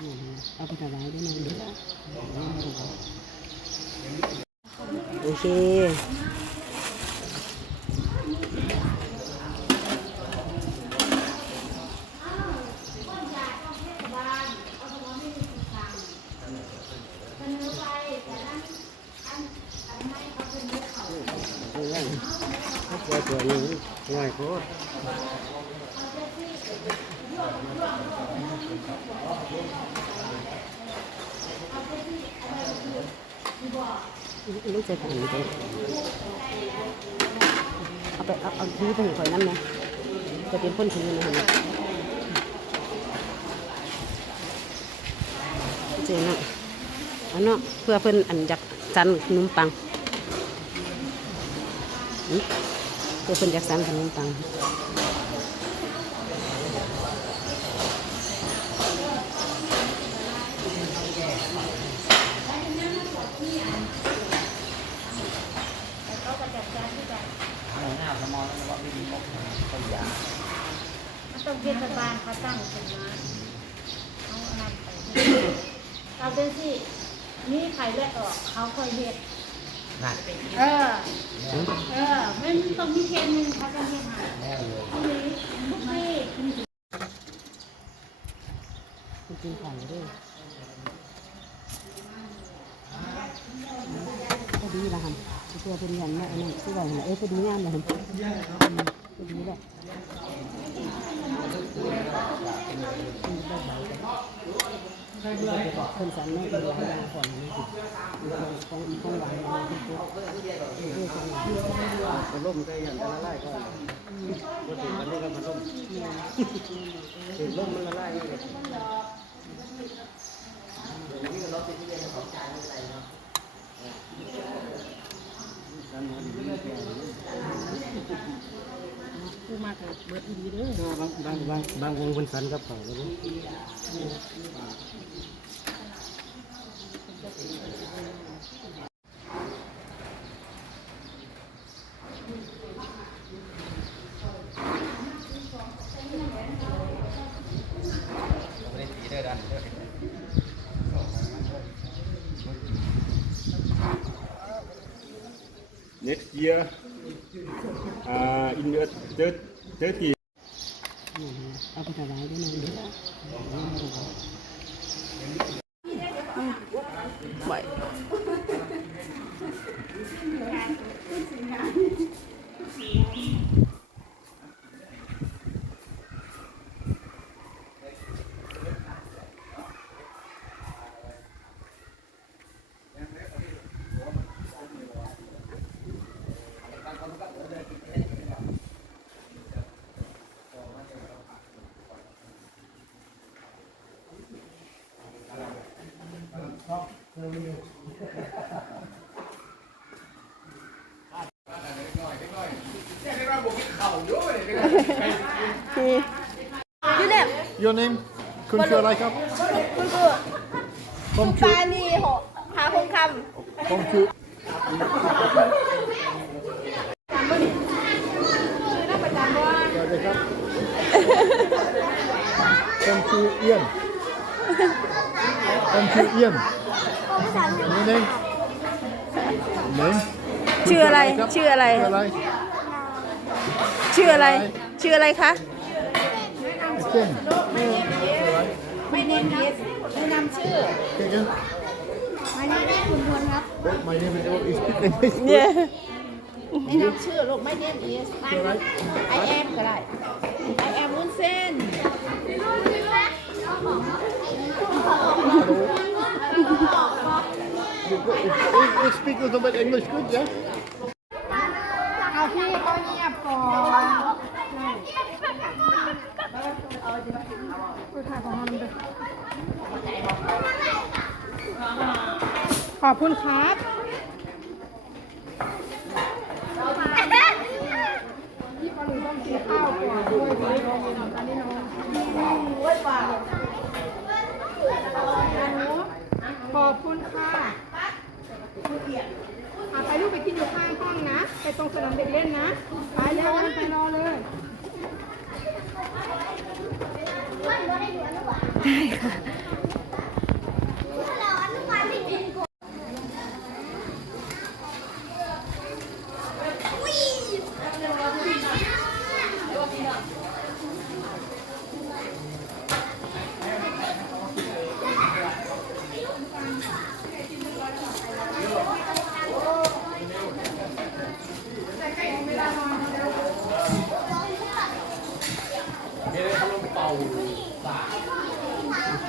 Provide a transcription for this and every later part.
โอเค ตัว ตัวนี้ง่ายโคตรลูกใจผ่านไปเอาไปเอาเอาทีไปให้ข่อยน้ำนะจะเป็นคนถือนะฮะเจนะอันเนาะเพื่อเพิ่อนอันจักจันขนมปังเพื่อเพิ่นอยากสั่งขนมปังมันต้องเทศบาลเขาตั้งขึ้นมาเอาอันนั้นไปเอาเป็นสินี่ไข่เลือออกเขาค่อยเฮ็ด เออ เออมันต้องมีเทนหนึ่งเขาจะเฮ็ดให้ทุกนี้ทุกนี้กินของด้วยก็ดีละฮันเพื่อเป็นอย่างนั้นอันนั้นที่ว่าเอ้ยก็ดีงามเลยฮันก็ดีแหละ คนสันไม่เป็นหลายอย่างก่อนนี่สิของของหวานอะไรที่ตัวเรื่องของหวานมันล่มใจอย่างละลายก่อนอถึงวันนี้ก็มันล่มถึงล่มมันละลายเลยผู้มากเลยเบิดดีเด้อบางบางบางบางวงคนสันกับเขาเลย next year uh, in your third, 30 เอาไปถวายด้วยนะ ยูเนม Your name คุณคืออะไรครับ คุณคือผมปคือานีหกหาคงคผมคือำชื่อน่าประจำว่าสวัสดีครับผมคือเอียนผมคือเอียน Your name name ชื่ออะไรชื่ออะไร ชื่ออะไร ชื่ออะไร ชื่ออะไรคะ เก่งไม่เน้นเยสแนะนำชื่อเก่งไม่เน้นคุณพลครับ My name is oh, is speak English เนี่ย แนะนำชื่อลูกไม่เน้นอีสไอแอมก็ได้ไอแอมวุ้นเส้น You you speak a little bit English good yeah เอาพี่ก็เงียบก่อนขอบคุณครับขอบคุณค่ะอะไปลูกไปกินอยู่ข้างห้องนะ ไป ตรงสนามเด็กเล่นนะไปแล้วไปรอเลยไชัวร์ไปชัวร์ด้วยบ่ได้เอาตังค์มันสิอยู่เฮือนค่ะ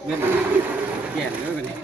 เอาเลยนะบ่อืมเงินแก่เลยวันนี้